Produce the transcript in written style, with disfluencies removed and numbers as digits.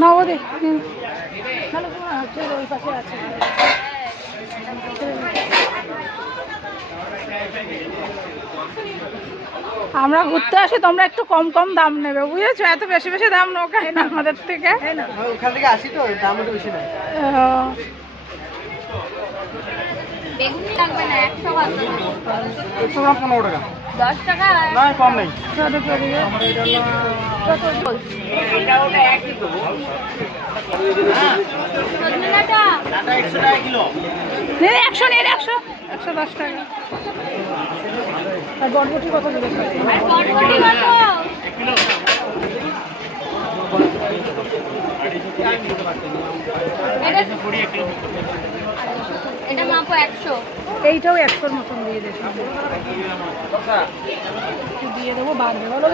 না ও দে ওই পাশে আছে। আমরা ঘুরতে আসি, তোমরা একটু কম কম দাম নেবে বুঝেছো, এত বেশি বেশি দাম নাও কেন আমাদের থেকে। ওখান থেকে আসি তো দাম একটু বেশি না। বেগুনি লাগবে না 100 টাকা 100 গ্রাম 15 টাকা 10 টাকা না কম নেই। এটা ওটা একই তো সজনাটা 100 টাকা কিলো। 100 নেই 110 টাকা। আর বরবটি কত দিলে? আর বরবটি কত? 1 কিলো এটা মাপো 100। এইটাও 100-র মতন দিয়ে দেবো, দিয়ে দেবো বাড়বে বলো।